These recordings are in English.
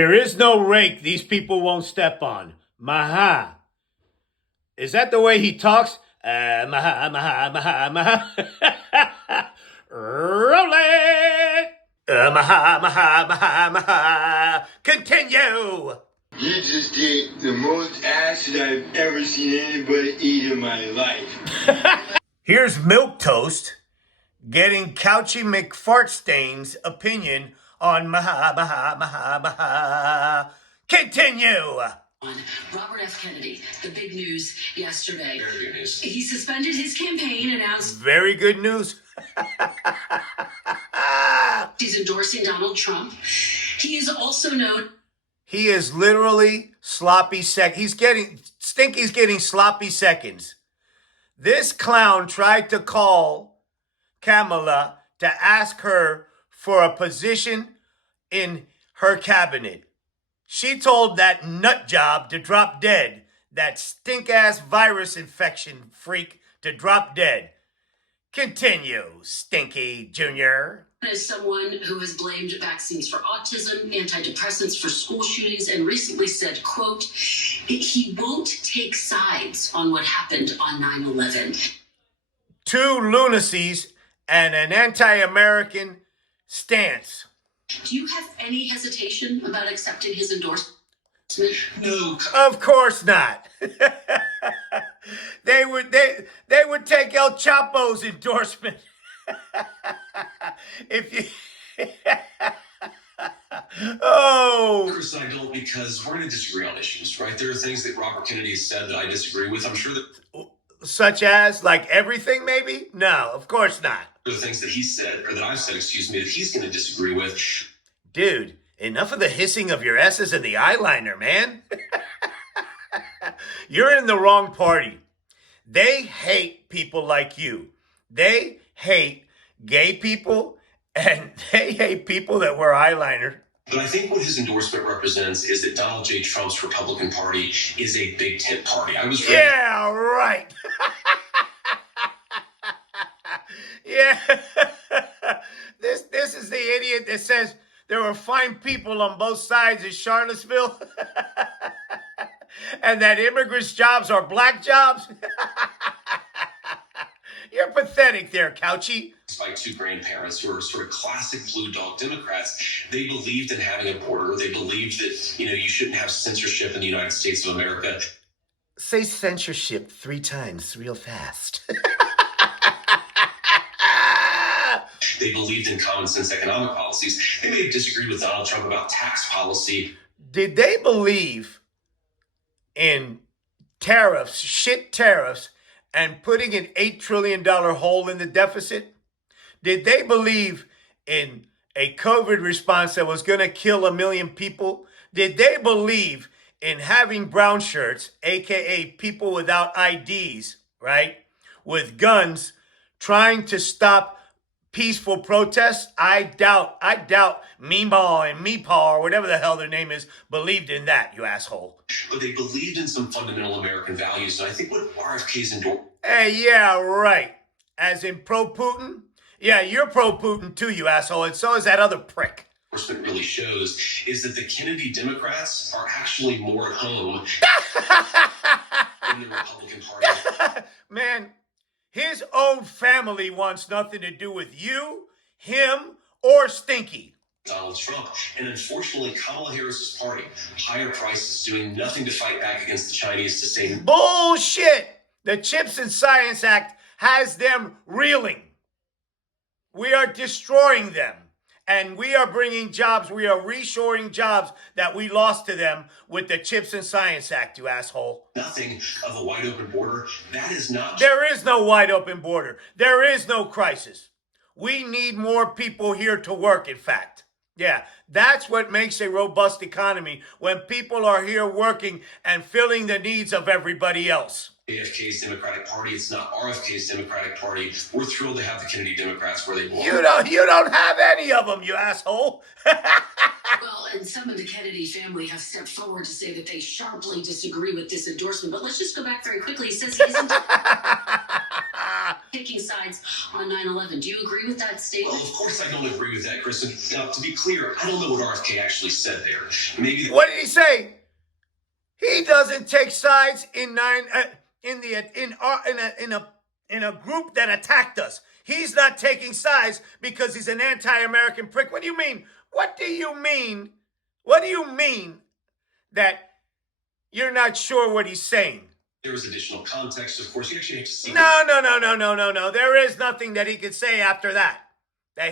There is no rake these people won't step on. Maha. Is that the way he talks? Maha, maha, maha, maha. Roll it! Maha, maha, maha, maha. Continue! You just ate the most acid I've ever seen anybody eat in my life. Here's Milquetoast getting Couchy McCouchstain's opinion on maha, maha, maha, maha. Continue! Robert F. Kennedy, the big news yesterday. Very good news. He suspended his campaign, announced Very good news. he's endorsing Donald Trump. He is also known. He is literally sloppy Stinky's getting sloppy seconds. This clown tried to call Kamala to ask her for a position in her cabinet. She told that nut job to drop dead, that stink-ass virus infection freak to drop dead. Continue, Stinky Jr. As someone who has blamed vaccines for autism, antidepressants for school shootings, and recently said, quote, he won't take sides on what happened on 9/11. Two lunacies and an anti-American stance. Do you have any hesitation about accepting his endorsement? No. Of course not. They would take El Chapo's endorsement. If you oh. Of course I don't, because we're going to disagree on issues, right? There are things that Robert Kennedy has said that I disagree with. I'm sure that... Such as, like everything, maybe? No, of course not. There are things that he said, or that I've said, excuse me, that he's going to disagree with. Dude, enough of the hissing of your S's and the eyeliner, man. You're in the wrong party. They hate people like you. They hate gay people, and they hate people that wear eyeliner. But I think what his endorsement represents is that Donald J. Trump's Republican Party is a big tent party. Yeah, right. Yeah. This is the idiot that says there were fine people on both sides of Charlottesville and that immigrants' jobs are black jobs. You're pathetic there, Couchy. By two grandparents who are sort of classic blue dog Democrats. They believed in having a border. They believed that, you shouldn't have censorship in the United States of America. Say censorship 3 times real fast. They believed in common sense economic policies. They may have disagreed with Donald Trump about tax policy. Did they believe in tariffs, shit tariffs, and putting an $8 trillion hole in the deficit? Did they believe in a COVID response that was going to kill 1 million people? Did they believe in having brown shirts, aka people without IDs, right, with guns, trying to stop peaceful protests? I doubt Meemaw and Meepaw, or whatever the hell their name is, believed in that, you asshole. But they believed in some fundamental American values, and I think what RFK's endorsed... Hey, yeah, right. As in pro-Putin? Yeah, you're pro-Putin too, you asshole, and so is that other prick. Endorsement really shows is that the Kennedy Democrats are actually more at home in the Republican Party. Man, his own family wants nothing to do with you, him, or Stinky. Donald Trump. And unfortunately, Kamala Harris's party, higher prices, doing nothing to fight back against the Chinese to say... Bullshit! The Chips and Science Act has them reeling. We are destroying them. And we are bringing jobs, we are reshoring jobs that we lost to them with the Chips and Science Act, you asshole. Nothing of a wide open border. That is not... There is no wide open border. There is no crisis. We need more people here to work, in fact. Yeah, that's what makes a robust economy, when people are here working and filling the needs of everybody else. AFK's Democratic Party, it's not RFK's Democratic Party. We're thrilled to have the Kennedy Democrats where they belong. You don't have any of them, you asshole. Well, and some of the Kennedy family have stepped forward to say that they sharply disagree with this endorsement. But let's just go back very quickly. He says he isn't... taking sides on 9/11. Do you agree with that statement? Well, of course I don't agree with that, Kristen. Now, to be clear, I don't know what RFK actually said there. Maybe. What did he say? He doesn't take sides in a group that attacked us. He's not taking sides because he's an anti-American prick. What do you mean? What do you mean? What do you mean that you're not sure what he's saying? There was additional context, of course. You actually have to see. No. There is nothing that he could say after that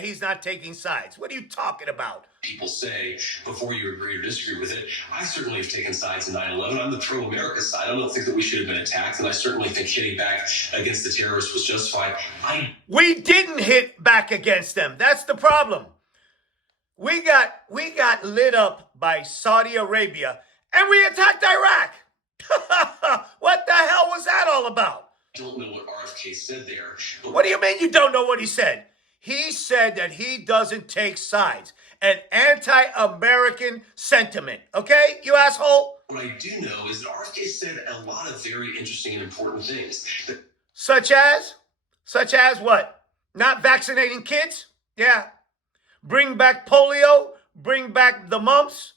he's not taking sides. What are you talking about? People say before you agree or disagree with it. I certainly have taken sides in 9/11. I'm the pro-America side. I don't think that we should have been attacked, and I certainly think hitting back against the terrorists was justified. We didn't hit back against them. That's the problem. We got lit up by Saudi Arabia, and we attacked Iraq. What the hell was that all about? I don't know what RFK said there. What do you mean you don't know what he said? He said that he doesn't take sides. An anti-American sentiment. Okay, you asshole? What I do know is that RFK said a lot of very interesting and important things. Such as? Such as what? Not vaccinating kids? Yeah. Bring back polio. Bring back the mumps.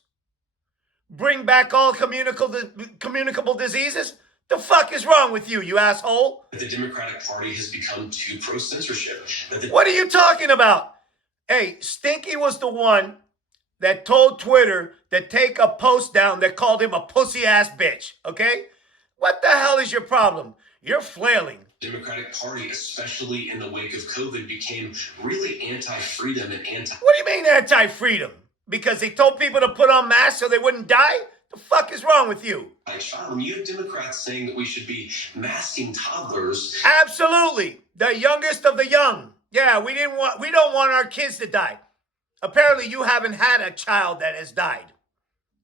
Bring back all communicable diseases. The fuck is wrong with you asshole? The Democratic Party has become too pro-censorship. What are you talking about? Hey, Stinky was the one that told Twitter to take a post down that called him a pussy-ass bitch, okay? What the hell is your problem? You're flailing. The Democratic Party, especially in the wake of COVID, became really anti-freedom and anti... What do you mean anti-freedom? Because they told people to put on masks so they wouldn't die? The fuck is wrong with you? When you have Democrats saying that we should be masking toddlers... Absolutely. The youngest of the young. Yeah, we don't want our kids to die. Apparently you haven't had a child that has died.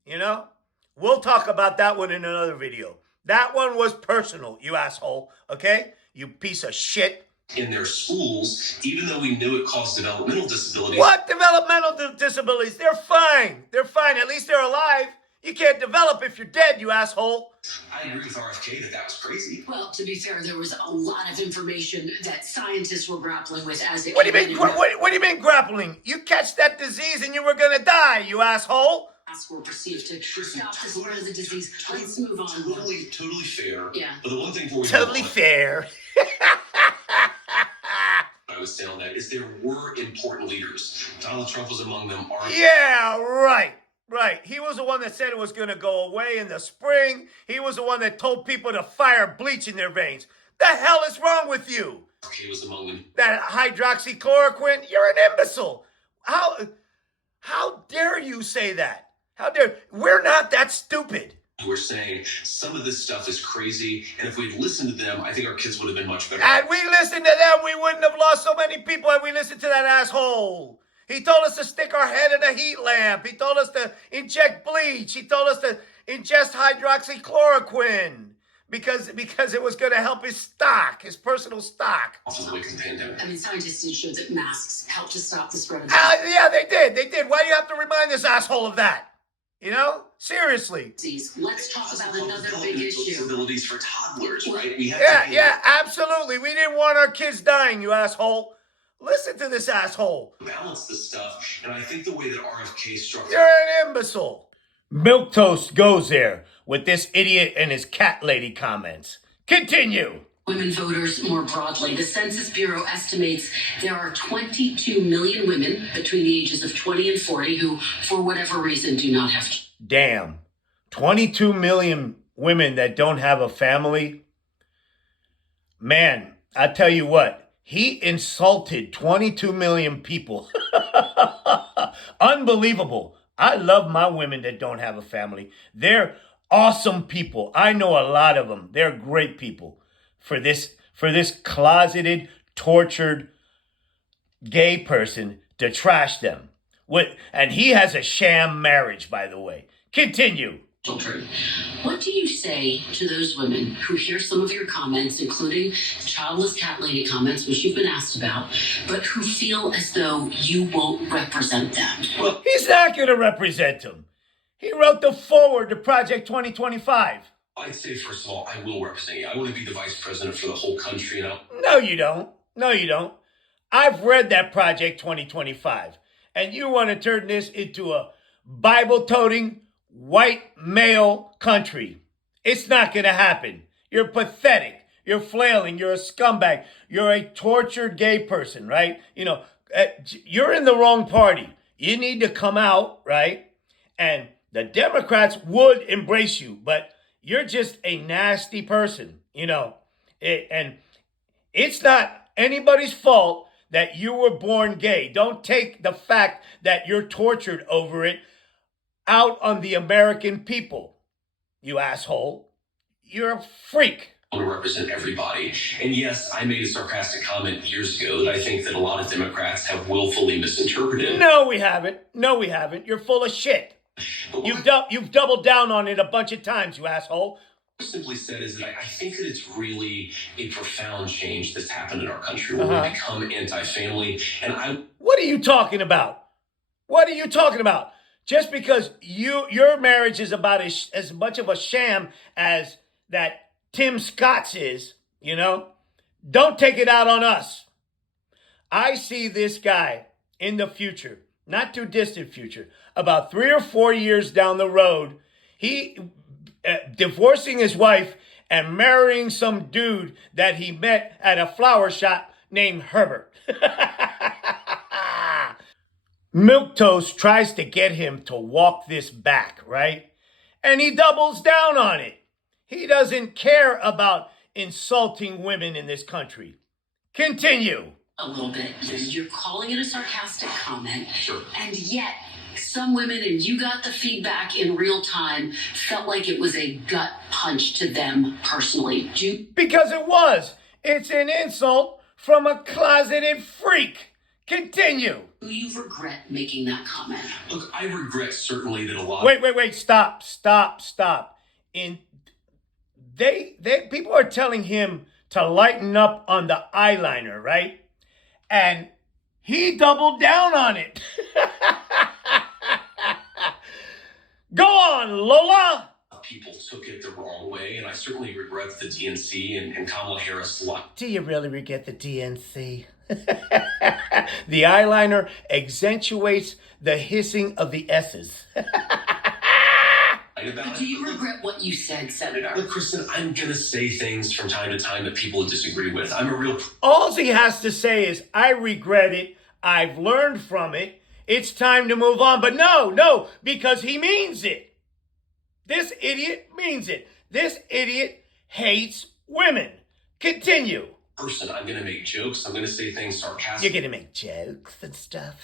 You know? We'll talk about that one in another video. That one was personal, you asshole. Okay? You piece of shit. In their schools, even though we knew it caused developmental disabilities... What developmental disabilities? They're fine. They're fine. At least they're alive. You can't develop if you're dead, you asshole. I agree with RFK that was crazy. Well, to be fair, there was a lot of information that scientists were grappling with as it What do you mean grappling? You catch that disease and you were gonna die, you asshole. Masks were perceived to stop the spread of the disease. Let's move on. Totally fair. Yeah. But the one thing for Totally fair. I was saying that is there were important leaders. Donald Trump was among them. Yeah, right. Right. He was the one that said it was going to go away in the spring. He was the one that told people to fire bleach in their veins. The hell is wrong with you? RFK was among them. That hydroxychloroquine? You're an imbecile. How dare you say that? How dare... We're not that stupid. We're saying some of this stuff is crazy, and if we'd listened to them, I think our kids would have been much better. Had we listened to them, we wouldn't have lost so many people had we listened to that asshole. He told us to stick our head in a heat lamp. He told us to inject bleach. He told us to ingest hydroxychloroquine because it was going to help his stock, his personal stock. I mean, scientists did show that masks help to stop the spread of yeah, they did. They did. Why do you have to remind this asshole of that? You know? Seriously. Let's talk about another big issue. Disabilities for toddlers, right? Yeah, absolutely. We didn't want our kids dying, you asshole. Listen to this asshole. Balance this stuff, and I think the way that RFK struck... You're an imbecile. Milquetoast goes there with this idiot and his cat lady comments. Continue. Women voters more broadly. The Census Bureau estimates there are 22 million women between the ages of 20 and 40 who, for whatever reason, do not have... Damn. 22 million women that don't have a family? Man, I tell you what. He insulted 22 million people. Unbelievable. I love my women that don't have a family. They're awesome people. I know a lot of them. They're great people. For this closeted, tortured gay person to trash them. And he has a sham marriage, by the way. Continue. Children. What do you say to those women who hear some of your comments, including childless cat lady comments, which you've been asked about, but who feel as though you won't represent them? Well, he's not going to represent them. He wrote the foreword to Project 2025. I'd say, first of all, I will represent you. I want to be the vice president for the whole country. No, you don't. No, you don't. I've read that Project 2025, and you want to turn this into a Bible-toting, white male country. It's not going to happen. You're pathetic. You're flailing. You're a scumbag. You're a tortured gay person, right? You're in the wrong party. You need to come out, right? And the Democrats would embrace you, but you're just a nasty person, and it's not anybody's fault that you were born gay. Don't take the fact that you're tortured over it out on the American people, you asshole. You're a freak. To represent everybody. And yes, I made a sarcastic comment years ago that I think that a lot of Democrats have willfully misinterpreted. No, we haven't. You're full of shit. You've doubled down on it a bunch of times, you asshole. Simply said is that I think that it's really a profound change that's happened in our country where we become anti-family. And What are you talking about? Just because your marriage is about as much of a sham as that Tim Scott's is, don't take it out on us. I see this guy in the future, not too distant future, about 3 or 4 years down the road, he divorcing his wife and marrying some dude that he met at a flower shop named Herbert. Milquetoast tries to get him to walk this back, right? And he doubles down on it. He doesn't care about insulting women in this country. Continue. A little bit. You're calling it a sarcastic comment. Sure. And yet, some women, and you got the feedback in real time, felt like it was a gut punch to them personally. Because it was. It's an insult from a closeted freak. Continue. Do you regret making that comment? Look, I regret certainly that a lot. Wait. Stop. People are telling him to lighten up on the eyeliner, right? And he doubled down on it. Go on, Lola. People took it the wrong way, and I certainly regret the DNC and Kamala Harris. Do you really regret the DNC? The eyeliner accentuates the hissing of the S's. Do you regret what you said, Senator? Look, Kristen, I'm going to say things from time to time that people disagree with. I'm a real... All he has to say is, I regret it. I've learned from it. It's time to move on. But no, because he means it. This idiot means it. This idiot hates women. Continue. Person, I'm going to make jokes. I'm going to say things sarcastically. You're going to make jokes and stuff.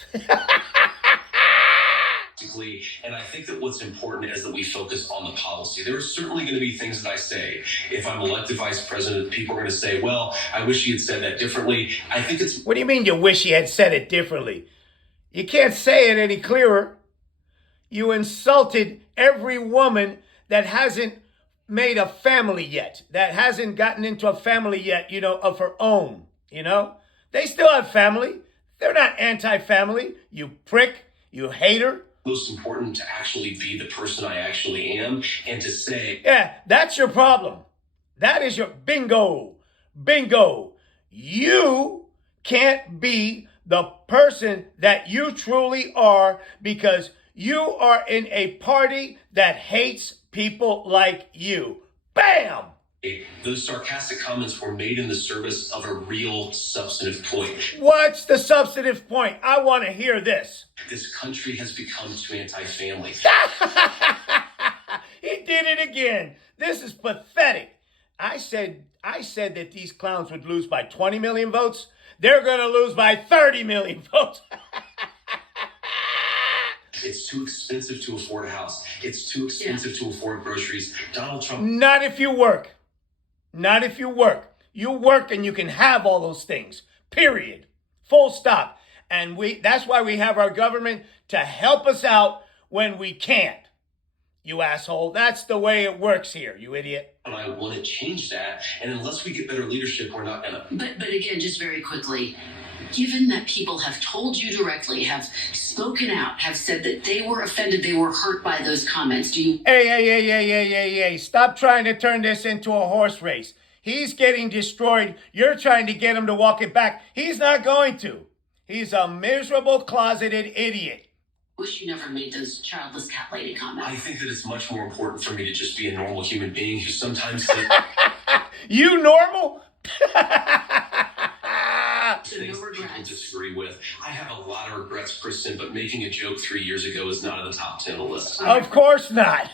And I think that what's important is that we focus on the policy. There are certainly going to be things that I say. If I'm elected vice president, people are going to say, well, I wish he had said that differently. I think it's... What do you mean you wish he had said it differently? You can't say it any clearer. You insulted every woman that hasn't made a family yet, that hasn't gotten into a family yet, of her own, They still have family. They're not anti-family, you prick, you hater. Most important to actually be the person I actually am and to say... Yeah, that's your problem. That is your bingo. You can't be the person that you truly are because you are in a party that hates people like you. Bam! Those sarcastic comments were made in the service of a real substantive point. What's the substantive point? I want to hear this. This country has become too anti-family. He did it again. This is pathetic. I said that these clowns would lose by 20 million votes. They're going to lose by 30 million votes. It's too expensive to afford a house. It's too expensive to afford groceries. Donald Trump... Not if you work. You work and you can have all those things. Period. Full stop. And that's why we have our government to help us out when we can't. You asshole. That's the way it works here, you idiot. And I want to change that. And unless we get better leadership, we're not going to. But again, just very quickly, given that people have told you directly, have spoken out, have said that they were offended, they were hurt by those comments, do you... Hey. Stop trying to turn this into a horse race. He's getting destroyed. You're trying to get him to walk it back. He's not going to. He's a miserable, closeted idiot. Wish you never made those childless cat lady comments. I think that it's much more important for me to just be a normal human being who sometimes You normal? things that people disagree with. I have a lot of regrets, Kristen, but making a joke 3 years ago is not in the top 10 on the list. Of course not.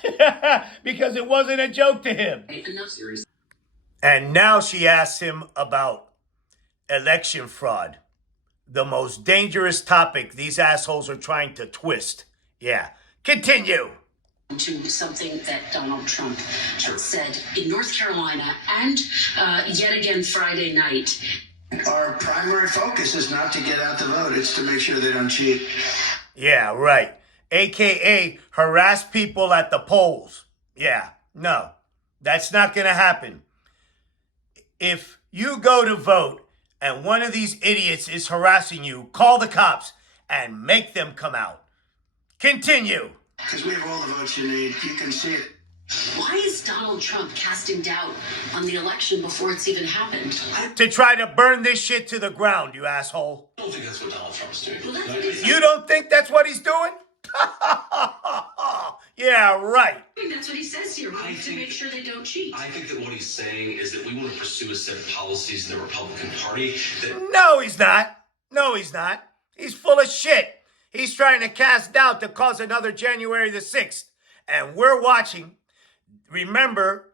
Because it wasn't a joke to him. Enough serious. And now she asks him about election fraud. The most dangerous topic these assholes are trying to twist. Yeah. Continue. To something that Donald Trump said in North Carolina and yet again Friday night. Our primary focus is not to get out the vote. It's to make sure they don't cheat. Yeah, right. AKA harass people at the polls. Yeah, no, that's not going to happen. If you go to vote and one of these idiots is harassing you, call the cops and make them come out. Continue. Because we have all the votes you need. You can see it. Why is Donald Trump casting doubt on the election before it's even happened? To try to burn this shit to the ground, you asshole. I don't think that's what Donald Trump's doing. Well, that's what he said. You don't think that's what he's doing? Yeah, right. I think that's what he says here. We need to make sure they don't cheat. I think that what he's saying is that we want to pursue a set of policies in the Republican Party that... No, he's not. No, he's not. He's full of shit. He's trying to cast doubt to cause another January the 6th. And we're watching. Remember,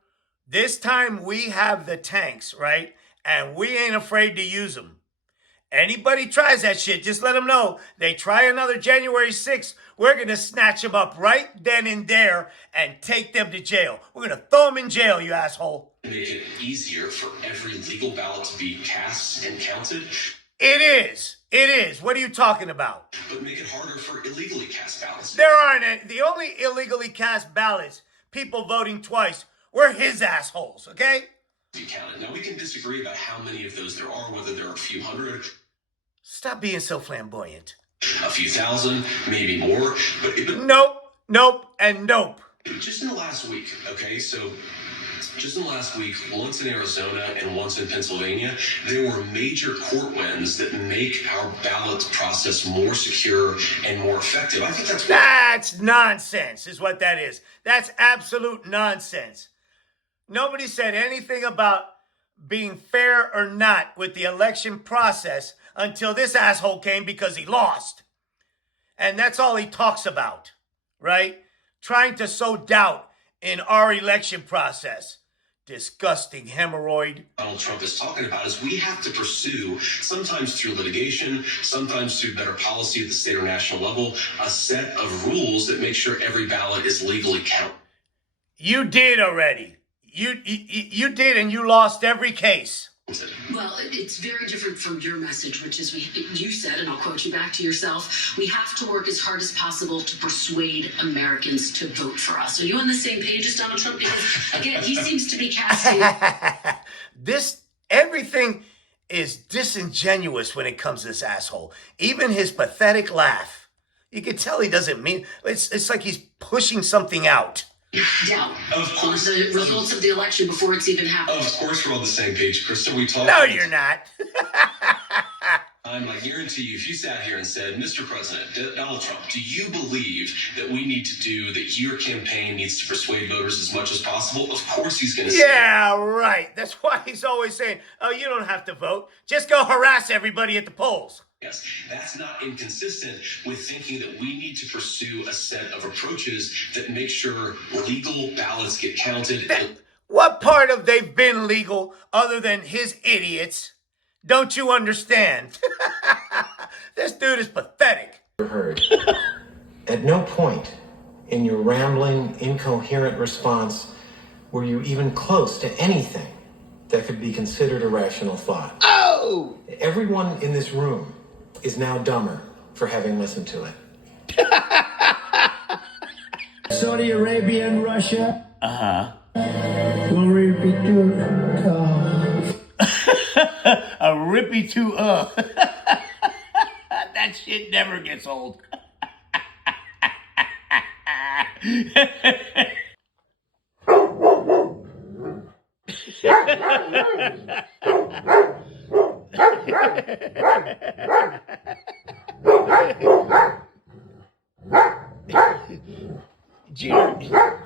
this time we have the tanks, right? And we ain't afraid to use them. Anybody tries that shit, just let them know. They try another January 6th, we're going to snatch them up right then and there and take them to jail. We're going to throw them in jail, you asshole. Make it easier for every legal ballot to be cast and counted. It is. It is. What are you talking about? But make it harder for illegally cast ballots. There aren't any. The only illegally cast ballots, people voting twice, were his assholes, okay? Be counted. Now, we can disagree about how many of those there are, whether there are a few hundred, Stop being so flamboyant. a few thousand, maybe more. But Nope, and nope. just in the last week, okay? So just in the last week, once in Arizona and once in Pennsylvania, there were major court wins that make our ballot process more secure and more effective. I think That's nonsense, is what that is. That's absolute nonsense. Nobody said anything about being fair or not with the election process until this asshole came because he lost. And that's all he talks about, right? Trying to sow doubt in our election process. Disgusting hemorrhoid. Donald Trump is talking about is we have to pursue, sometimes through litigation, sometimes through better policy at the state or national level, a set of rules that make sure every ballot is legally counted. You did already. You did, and you lost every case. Well, it's very different from your message, which is you said, and I'll quote you back to yourself, we have to work as hard as possible to persuade Americans to vote for us. Are you on the same page as Donald Trump? Because, again, he seems to be casting... Everything is disingenuous when it comes to this asshole. Even his pathetic laugh. You can tell he doesn't mean... It's like he's pushing something out. Doubt Of course. on the results of the election before it's even happened. Of course we're on the same page, Krista. We talk. No, you're not. I guarantee you, if you sat here and said, Mr. President, Donald Trump, do you believe that we need to do, that your campaign needs to persuade voters as much as possible? Of course he's going to say. Yeah, right. That's why he's always saying, oh, you don't have to vote. Just go harass everybody at the polls. Yes, that's not inconsistent with thinking that we need to pursue a set of approaches that make sure legal ballots get counted. What part of they've been legal other than his idiots? Don't you understand? This dude is pathetic. Heard. At no point in your rambling, incoherent response were you even close to anything that could be considered a rational thought. Oh! Everyone in this room is now dumber for having listened to it. Saudi Arabia and Russia. Glory be to God. A rippy to That shit never gets old. Jeter.